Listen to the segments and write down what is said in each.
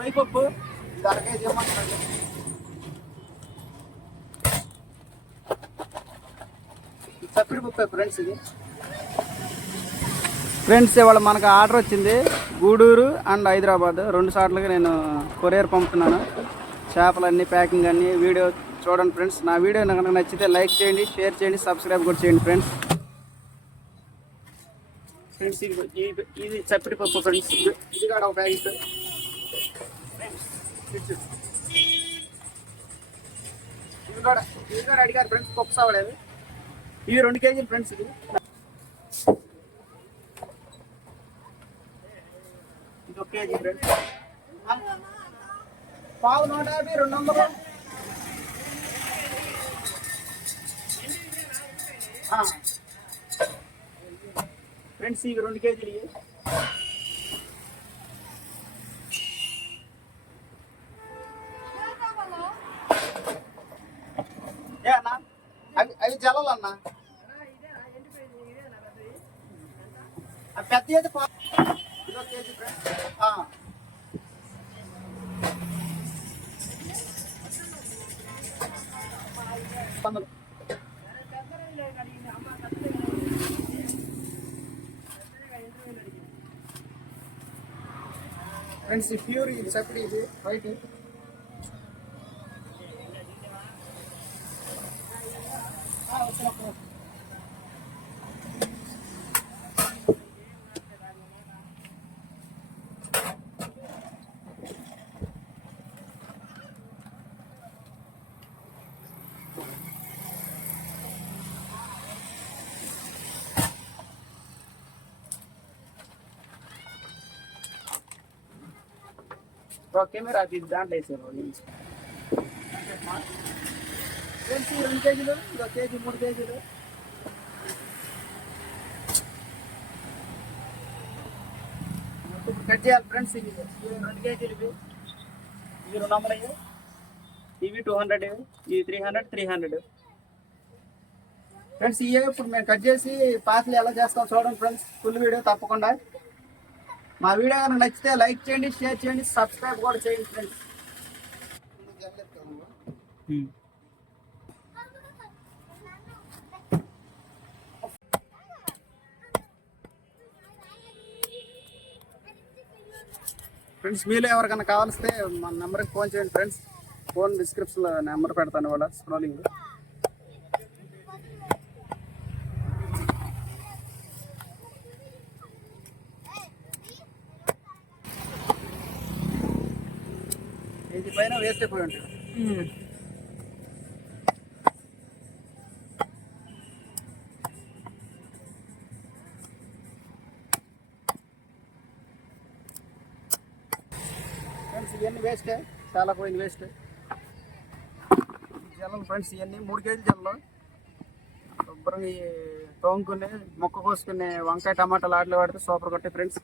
రైపప్పు ఇది అరకేజీ ఇవ్వమంటారండి. చప్పిడి పప్పు ఫ్రెండ్స్ ఇది. ఫ్రెండ్స్ ఇవాళ మనకు ఆర్డర్ వచ్చింది గూడూరు అండ్ హైదరాబాద్ 2 సార్లుగా నేను కొరియర్ పంపుతున్నాను. చేపలన్నీ ప్యాకింగ్ అన్నీ వీడియో చూడండి ఫ్రెండ్స్. నా వీడియో కనుక నచ్చితే లైక్ చేయండి, షేర్ చేయండి, సబ్స్క్రైబ్ కూడా చేయండి ఫ్రెండ్స్. ఫ్రెండ్స్ ఇది చప్పిడి పప్పు ఫ్రెండ్స్. ఇది కూడా ఒక ప్యాకెట్. ఇది కూడా అడిగారు ఫ్రెండ్స్ పప్పు సావలేదు. ఇవి 2 కేజీలు ఫ్రెండ్స్. ఇది ఇది 1 కేజీ ఫ్రెండ్స్. పావు 150, 200. ఫ్రెండ్స్ ఇవి 2 కేజీలు. ఏ అన్నా అవి జల్లలు అన్నా పెద్ద అయితే 1 కేజీ ఫ్రెండ్స్. ఫ్రెండ్స్ ఈ ప్యూర్ ఇది చప్పిడి ఇది వైట్. కెమెరా అది దాంట్లో వేసారు. ఫ్రెండ్స్ 2 కేజీలు, 1 కేజీ, 3 కేజీలు. కట్ చేయాలి ఫ్రెండ్స్. ఇవి 2 కేజీలు. ఇవి 200, ఇవి 200, ఇవి 300. ఫ్రెండ్స్ ఇవే ఇప్పుడు మేము కట్ చేసి పార్సల్ ఎలా చేస్తాం చూడండి ఫ్రెండ్స్. ఫుల్ వీడియో తప్పకుండా. మా వీడియో కనుక నచ్చితే లైక్ చేయండి, షేర్ చేయండి, సబ్స్క్రైబ్ కూడా చేయండి ఫ్రెండ్స్. ఫ్రెండ్స్ మీలో ఎవరికైనా కావాల్స్తే మన నెంబర్కి ఫోన్ చేయండి ఫ్రెండ్స్. ఫోన్ డిస్క్రిప్షన్లో నెంబర్ పెడతాను ఇవాళ స్క్రోలింగ్. ఇది పైన వేస్ట్ అయిపోయి ఉంటుంది. ఫ్రెండ్స్ ఇవన్నీ వేస్టే, చాలా పోయింది వేస్ట్. జల్లలు ఫ్రెండ్స్ ఇవన్నీ 3 కేజీలు జల్లలు. శుభ్రంగా తోముకుని మొక్క కోసుకునే వంకాయ టమాటాలు ఆటలు వాడితే సూపర్ కొట్టే ఫ్రెండ్స్.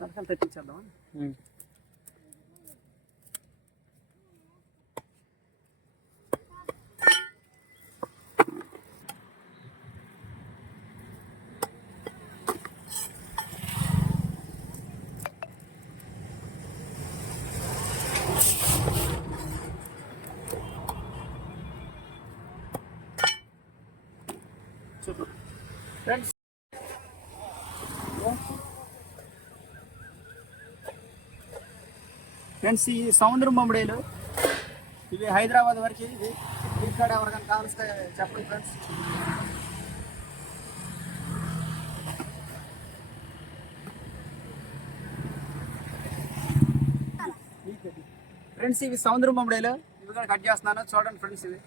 తరకాలు తెప్పించేద్దామా? ఫ్రెండ్స్ ఫ్రెండ్స్ ఈ సముద్రం బొమ్మడీలు ఇవి హైదరాబాద్ వరకు. ఇది ఇక్కడ ఎవరికైనా కావలిస్తే చెప్పండి ఫ్రెండ్స్. ఫ్రెండ్స్ ఇవి సముద్రం బొమ్మడేలు, ఇవి కూడా కట్ చేస్తున్నాను చూడండి ఫ్రెండ్స్. ఇవి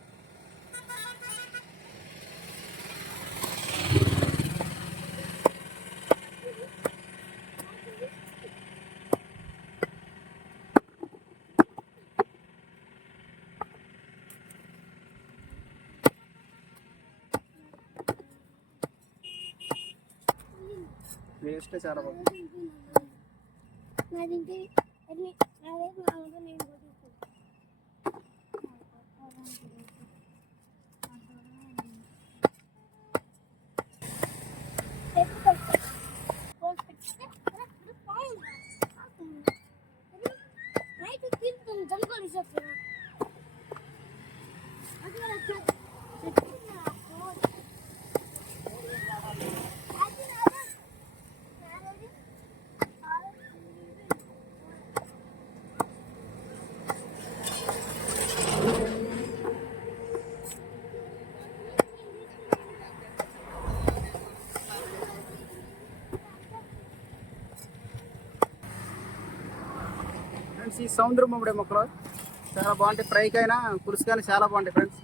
వేస్ట్ చాలా బాగుంది. ఫ్రెండ్స్ ఈ సముద్రం బొమ్మడే మొక్కలు చాలా బాగుంటాయి, ఫ్రైకైనా పులుసుకైనా చాలా బాగుంటాయి ఫ్రెండ్స్.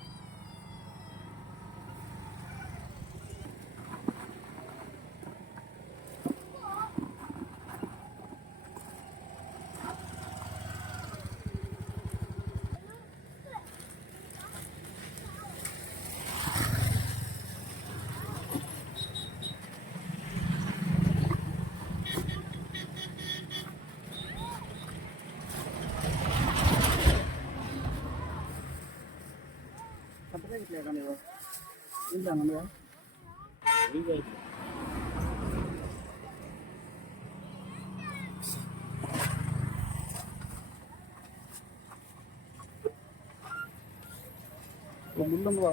ముళ్ళు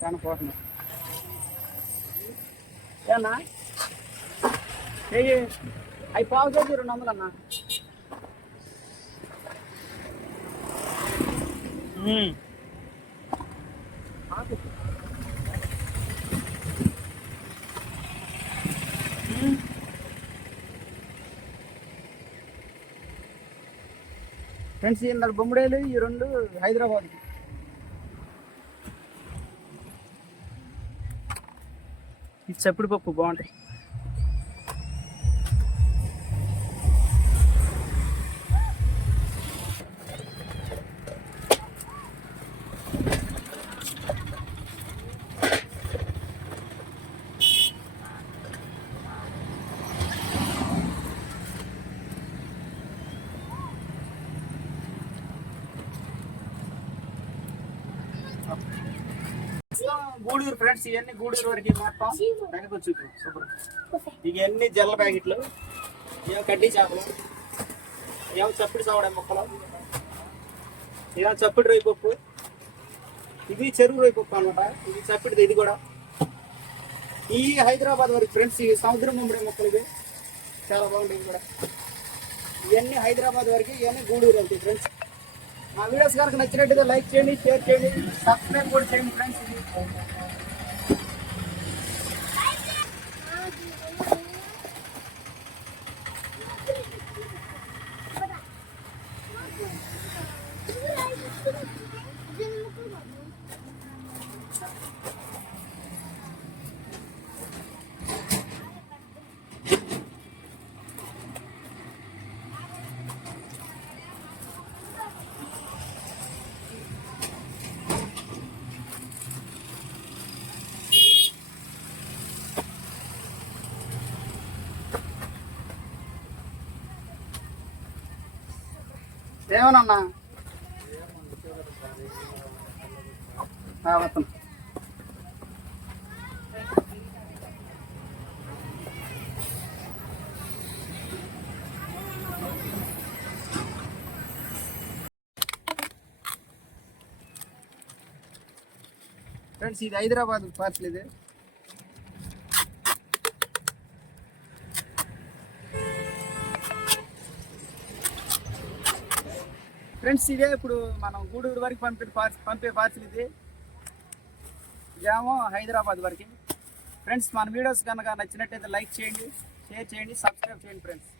చాలా పోతుంది ఏనా అవి పావు కేజీ 200 అన్న. ఫ్రెండ్స్ ఇందాక బొమ్మడేలు, ఈ 2 హైదరాబాద్కి. ఇది చప్పుడు పప్పు బాగుంటాయి. గూడూరు ఫ్రెండ్స్, ఇవన్నీ గూడూరు వరకు మొత్తం తగ్గొచ్చు. సూపర్. ఇవన్నీ జల్ల ప్యాకెట్లు, ఏమో కడ్డీ చేపలు, ఏమో చప్పుడు సావడే మొక్కలు, ఏమో చప్పుడు రొయ్య పప్పు, ఇది చెరువు రొయ్య పప్పు అనమాట. ఇది చప్పుడుది. ఇది కూడా ఈ హైదరాబాద్ వరకు ఫ్రెండ్స్. ఈ సముద్రం ముంబడి మొక్కలు ఇవి చాలా బాగుంటాయి. కూడా ఇవన్నీ హైదరాబాద్ వరకు, ఇవన్నీ గూడూరు వెళ్తాయి ఫ్రెండ్స్. మా వీడియోస్ కనుక నచ్చినట్టుగా లైక్ చేయండి, షేర్ చేయండి, సబ్స్క్రైబ్ కూడా చేయండి ఫ్రెండ్స్. ఏమన్నా వస్తాను. ఫ్రెండ్స్ ఇది హైదరాబాద్ పార్సల్. ఇది ఫ్రెండ్స్ ఇదే ఇప్పుడు మనం గూడూరు వరకు పంపే పార్సల్. ఇది ఇదేమో హైదరాబాద్ వరకు. ఫ్రెండ్స్ మన వీడియోస్ కనుక నచ్చినట్టయితే లైక్ చేయండి, షేర్ చేయండి, సబ్స్క్రైబ్ చేయండి ఫ్రెండ్స్.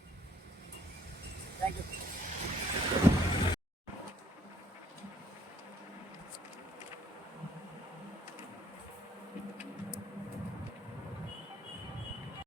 Thank you.